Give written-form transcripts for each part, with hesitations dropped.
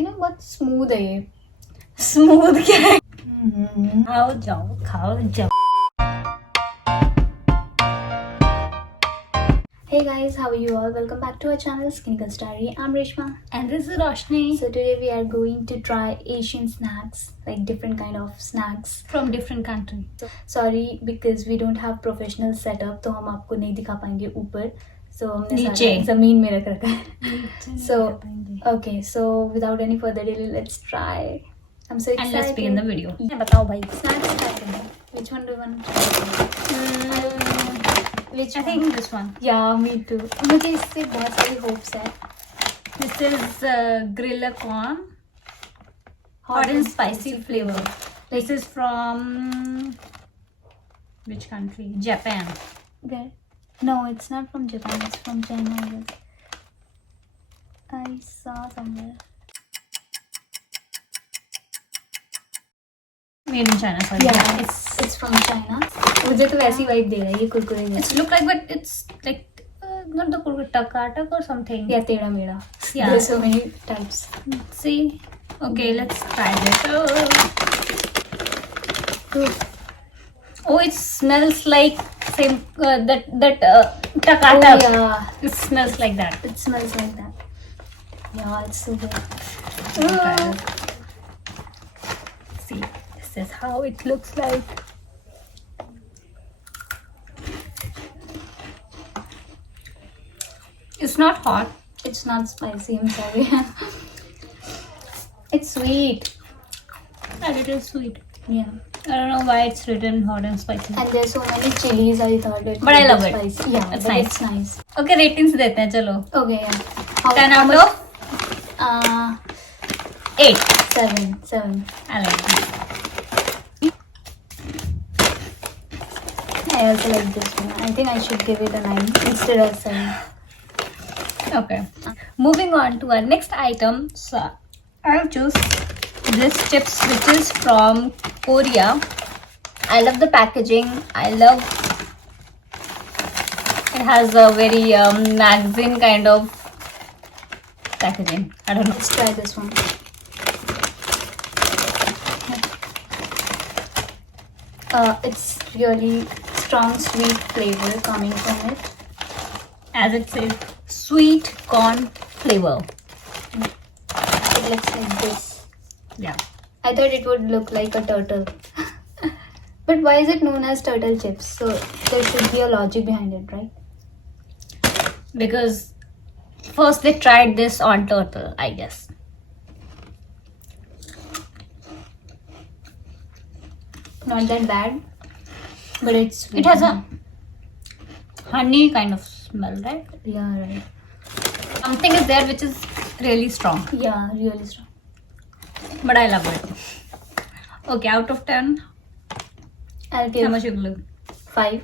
लगी ना, बहुत स्मूथ है ये. स्मूथ क्या है? खाओ जाओ. Hey guys, how are you all? Welcome back to our channel Clinical Diary. I'm Reshma. And this is Roshni. So today we are going to try Asian snacks, like different kind of snacks From different country. So, sorry because we don't have professional setup, तो हम आपको नहीं दिखा पाएंगे ऊपर. So हमने सारा जमीन में रख रखा है. So okay, so without any further delay, let's try. I'm so excited. And let's begin the video. बताओ भाई. Snacks try करते हैं. Which one do you want to try? Which I think this one. Yeah, me too. मुझे इससे बहुत सारी hopes है. This is grilla corn, hot and spicy flavor. This is from which country? Japan. Where? No, it's not from Japan. It's from China, I guess. I saw somewhere. Made in China, sorry. Yeah, it's from China. मुझे तो वैसी vibe दे रहा है ये कुरकुरे में. It's look like, but it's like not the kurkure, takatak or something. Yeah, टेढ़ा मेढ़ा. Yeah. There's so many types. See. Okay, let's try this. Oh, it smells like same that takatak. Oh, yeah. It smells like that. It smells like that. Yeah, it's so good. Try this. See, this is how it looks like. It's not hot. It's not spicy, I'm sorry. It's sweet. A little sweet. Yeah. I don't know why it's written hot and spicy. And there's so many chilies, I thought it But I would love be it. spicy. Yeah, It's but nice. it's nice. Okay, ratings देते हैं चलो. Okay, yeah. 10 out much? of 8. 7. I like it. I also like this one. I think I should give it a 9 instead of 7. Okay. Moving on to our next item. So I'll choose this chips, which is from Korea. I love the packaging. I love it has a very magazine kind of packaging. I don't know. Let's try this one. It's really strong sweet flavor coming from it. As it says, sweet corn flavor. It looks like this. Yeah. I thought it would look like a turtle. But why is it known as turtle chips? So there should be a logic behind it, right? Because first they tried this on turtle, I guess. Not that bad, but it's sweet. It has a honey kind of smell, right? Yeah, right. Something is there which is really strong, Yeah, really strong. but I love it. Okay, out of 10, I'll how give much you give? 5.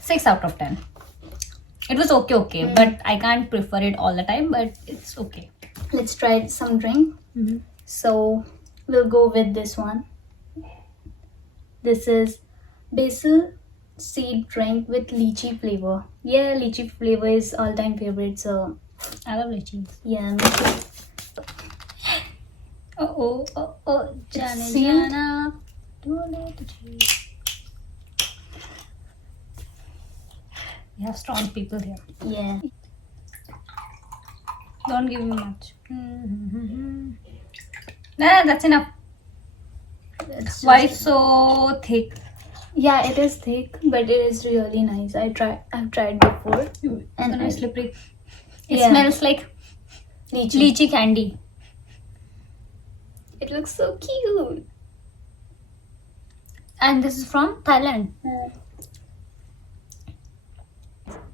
6 out of 10. It was okay, but I can't prefer it all the time, but it's okay. Let's try some drink. So we'll go with this one. This is Basil seed drink with lychee flavor. Yeah, lychee flavor is all-time favorite. So I love lychee. yeah, me too. Jana sealed. jana, dole tujhe. We have strong people here. Yeah. Don't give me much. Nah, that's enough. It's Why just- so thick? Yeah, it is thick, but it is really nice. I've tried before. And I- slippery. It Yeah. smells like Lychee. lychee candy. It looks so cute. And this is from Thailand.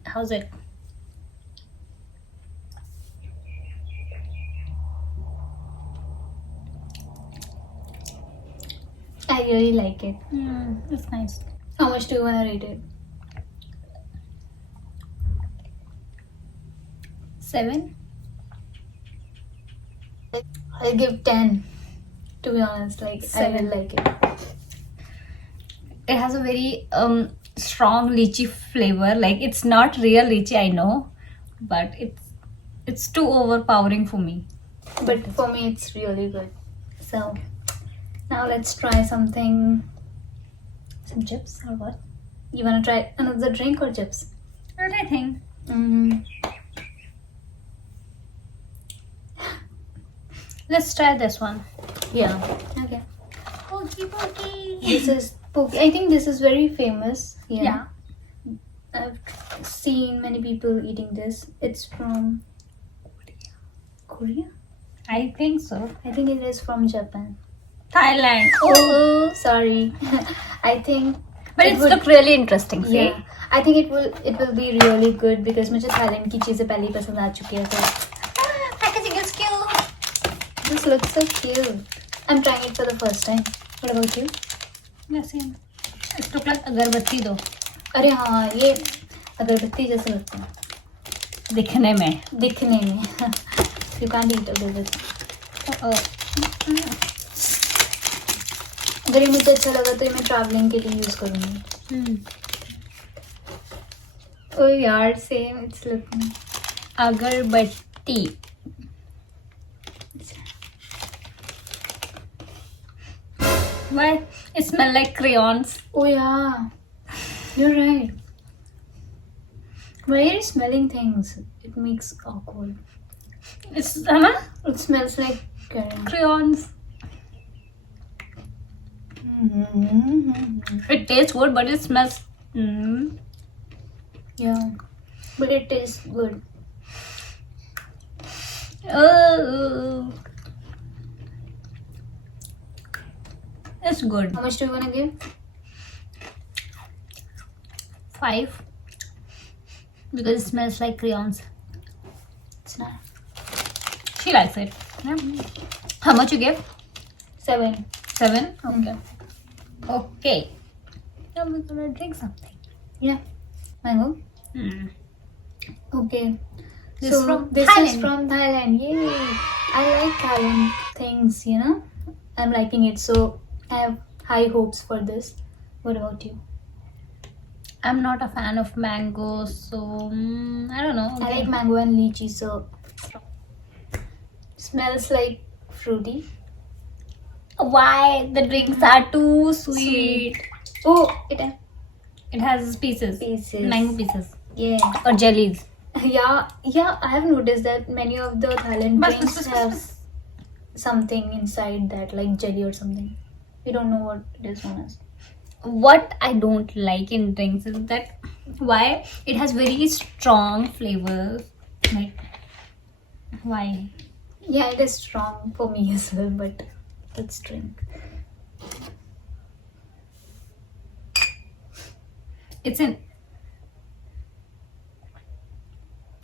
How's it? I really like it. It's nice. How much do you want to rate it? 7. I'll give 10. To be honest, like I 7. really like it. It has a very strong lychee flavor. Like, it's not real lychee, I know, but it's too overpowering for me. but for me it's really good. So now let's try something. Some chips or what? You wanna try another drink or chips? Anything. Let's try this one. Yeah. Okay. Pokey. This is poke. I think this is very famous. Yeah. I've seen many people eating this. It's from Korea. I think so. I think it is from Japan. Thailand. Oh, sorry. I think. But it it's would- look really interesting. See? Yeah. I think it will be really good because मुझे Thailand की चीजें पहले ही पसंद आ चुकी है तो. Packaging is cute. This looks so cute. I'm trying it for the first time. What about you? Yeah, same. It look like अगरबत्ती दो. अरे हाँ ये अगरबत्ती जैसे लगता है दिखने में. दिखने में. You can't eat अगरबत्ती. अगर ये मुझे अच्छा लगा तो ये मैं ट्रैवलिंग के लिए यूज करूँगी. Oh यार same. It's looking. अगरबत्ती. Why? It smell like crayons. Oh yeah. You're right. Why are you smelling things? It makes awkward. It's Anna? It smells like crayon. Crayons. It tastes good, but it smells. Yeah, but it tastes good. Oh, it's good. How much do you wanna give? 5 because it smells like crayons. It's not. She likes it. Yeah. How much you give? 7. 7. Okay. Okay. Now we're gonna drink something. Yeah. Mango. Okay. This so from this Thailand. is from Thailand. Yay! I like Thailand things. You know, I'm liking it. So I have high hopes for this. What about you? I'm not a fan of mango, so I don't know. I like mango and lychee. So smells like fruity. Why the drinks are too sweet? Oh, It has pieces. Mango pieces Yeah. or jellies. Yeah. I have noticed that many of the Thailand drinks have something inside that, like jelly or something. We don't know what it is on us. What I don't like in drinks is that why it has very strong flavors. Like why? Yeah, it is strong for me as well, but let's drink. It's an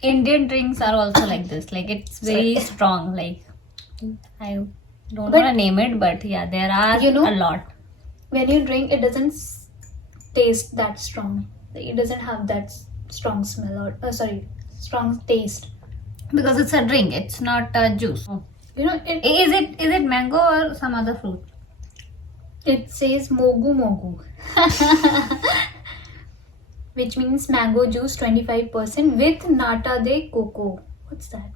Indian drinks are also like this. Like it's very strong. Like I don't want to name it, but yeah, there are You know- a lot. When you drink, it doesn't taste that strong. It doesn't have that strong smell or strong taste. Because it's a drink, it's not a juice. You know, Is it mango or some other fruit? it says mogu mogu, which means mango juice 25% with nata de coco. What's that?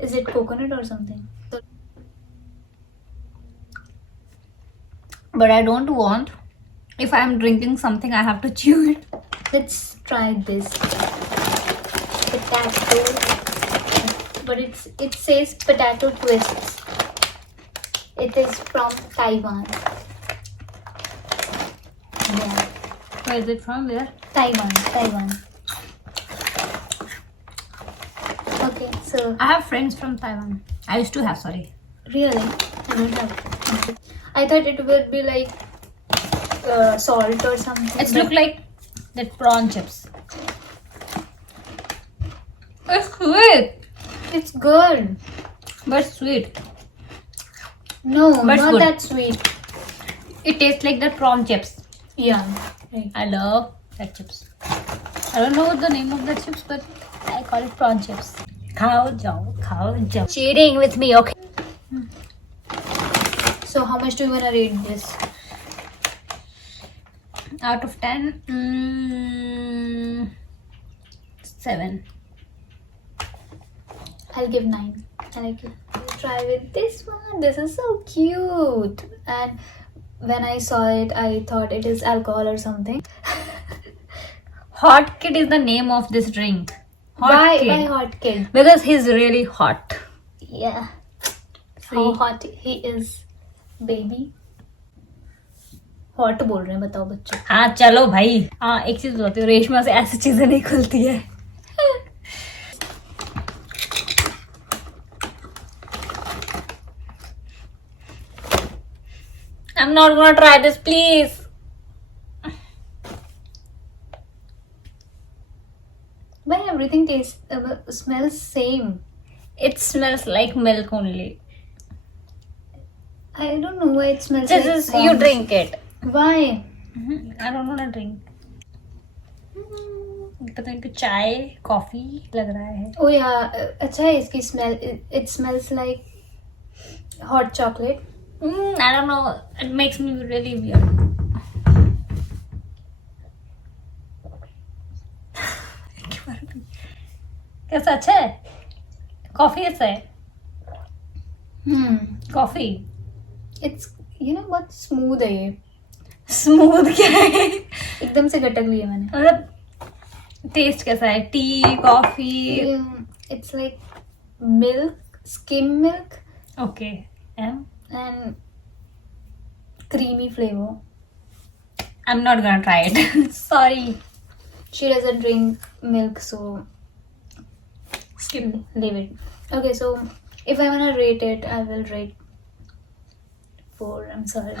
Is it coconut or something? But I don't want. If I'm drinking something, I have to chew it. Let's try this potato, but it says potato twists. It is from Taiwan. Yeah, Where is it from? Where? Taiwan. Okay, so I have friends from Taiwan. I used to have, sorry. really, I don't have. I thought it would be like salt or something. It's but look like that prawn chips. It's sweet, it's good. but sweet. No, But not good. that sweet. It tastes like the prawn chips. Yeah, right. I love that chips. I don't know the name of the chips, but I call it prawn chips. Khao jao. Cheating with me, okay? So how much do you wanna rate this? Out of 10, 7. I'll give 9. I like it. try with this one. This is so cute. And when I saw it, I thought it is alcohol or something. Hot Kid is the name of this drink. Why hot kid? Because he's really hot. Yeah. See? How hot he is, baby. Hot बोल रहे हैं, बताओ बच्चों. हाँ चलो भाई. हाँ एक चीज बताती हूँ, रेशमा से ऐसी चीजें नहीं खुलती है. I'm not gonna try this, please. Why everything tastes smells same? It smells like milk only. I don't know why it smells This like is you sponge. drink it. Why? I don't wanna drink. पता नहीं कि चाय coffee लग रहा है. Oh yeah, अच्छा है इसकी smell. It smells like hot chocolate. I don't know. It makes me really weird. कैसा अच्छा है? कॉफी कैसा है? कॉफी It's बहुत smooth है ये. स्मूथ क्या है? एकदम से गटक लिया मैंने. मतलब टेस्ट कैसा है? Tea coffee. It's like milk, skim milk okay. and creamy flavor. I'm not gonna try it. Sorry. She doesn't drink milk, so Skip. leave it. Okay, so if I wanna rate it, I will rate 4. I'm sorry.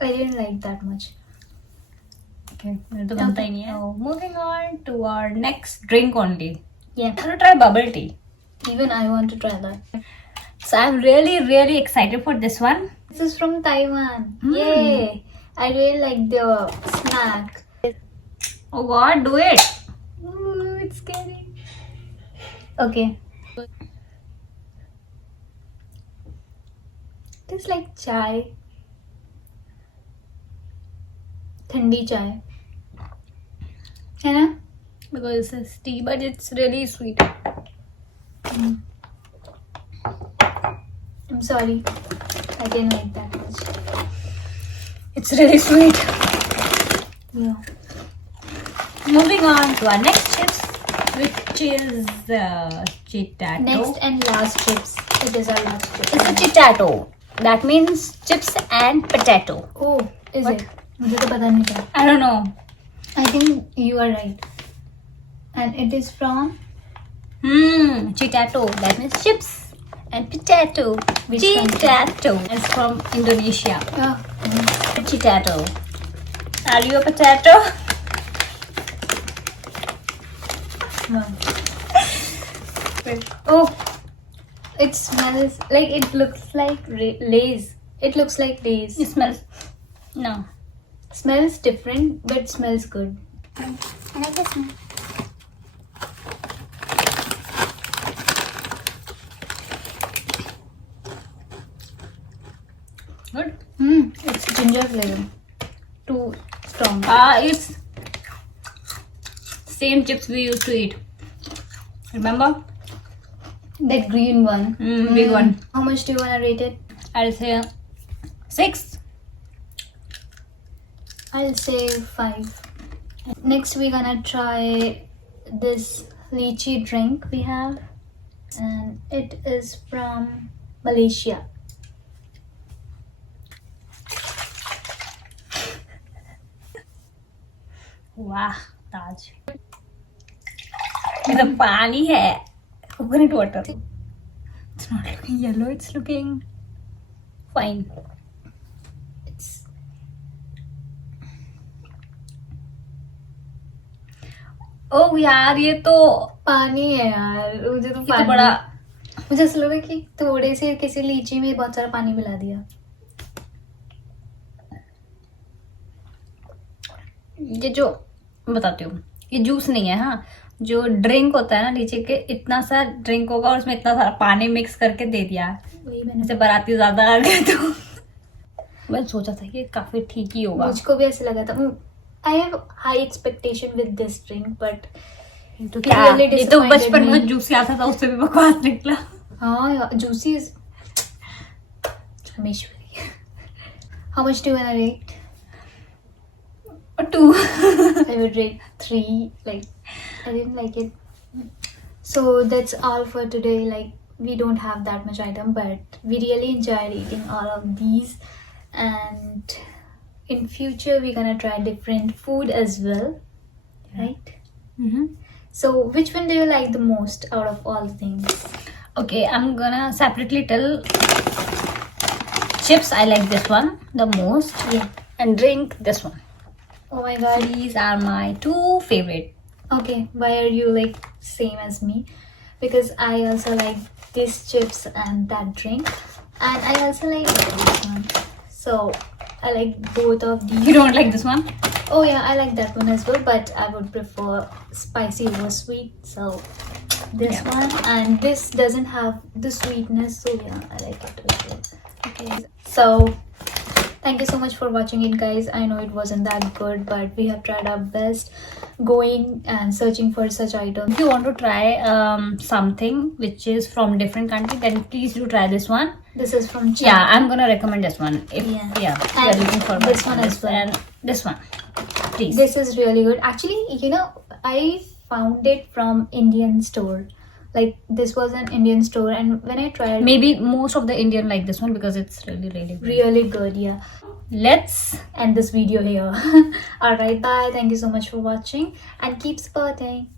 I didn't like that much. Okay, मेरे तो बनता ही नहीं है. Moving on to our next drink only. Yeah, I'm gonna try bubble tea. even I want to try that. So I'm really excited for this one. This is from Taiwan. Yay! I really like the snack. Oh God, do it. Ooh, it's scary. Okay. Tastes like chai. ठंडी चाय है ना? Because it's tea, but it's really sweet. I'm sorry, I didn't like that much. It's really sweet. Yeah. Moving on to our next chips, which is Chitato. Next and last chips. It is our last chip. It's a Chitato. That means chips and potato. Oh, is What? it? मुझे तो पता नहीं था. I don't know. I think you are right. And it is from Chitato. That means chips and potato. Which Chitato. It's from Indonesia. oh. Chitato. Are you a potato? No. Oh, it smells like, it looks like Lay's. It looks like Lay's. It smells. No. Smells different, but smells good. I like this one. Good. It's ginger flavor. Too strong. It's same chips we used to eat. Remember? That green one. Big one. How much do you wanna rate it? I'll say 6. I'll say 5. Next we're gonna try this lychee drink we have, and it is from Malaysia. वाह ताज. ये तो पानी है. Coconut water. It's not looking yellow. It's looking fine. It's ओह यार ये तो पानी है यार. मुझे तो ये तो पानी बड़ा. मुझे ऐसा लग रहा है कि थोड़े से किसी लीची में बहुत सारा पानी मिला दिया. ये जो बताती हूँ, ये जूस नहीं है. हाँ, जो ड्रिंक होता है ना लीची के, इतना सा ड्रिंक होगा और उसमें इतना सारा पानी मिक्स करके दे दिया. वही मैंने जैसे बाराती ज्यादा आ गए तो मैंने सोचा था कि काफी ठीक ही होगा. मुझको भी ऐसे लगा था. I have high expectation with this drink, but तो क्या, really ये तो disappointed बचपन me. में जूस आता था उससे भी बकवास निकला. Oh, yeah. Juicy is Rameshwari. How much do you want to rate? A 2. I would rate 3. Like, I didn't like it. So that's all for today. Like, we don't have that much item, but we really enjoyed eating all of these. And in future, we're gonna try different food as well, right? So, which one do you like the most out of all the things? Okay, I'm gonna separately tell. Chips, I like this one the most. Yeah. And drink, this one. Oh my god. These are my 2 favorite. Okay, why are you like same as me? Because I also like these chips and that drink, and I also like this one. So I like both of these. You don't like this one? Oh yeah, I like that one as well, but I would prefer spicy over sweet. So this one, and this doesn't have the sweetness, so yeah, I like it as well. Okay, so thank you so much for watching it, guys. I know it wasn't that good, but we have tried our best going and searching for such items. If you want to try something which is from different country, then please do try this one. This is from China. Yeah, I'm gonna recommend this one. If Yeah. you're And looking for this one as well. And this one, please. This is really good. Actually, you know, I found it from Indian store. Like, this was an Indian store, and when I tried, Maybe most of the Indian like this one because it's really good. really good. Yeah. Let's End this video here. All right, bye. Thank you so much for watching, and keep supporting.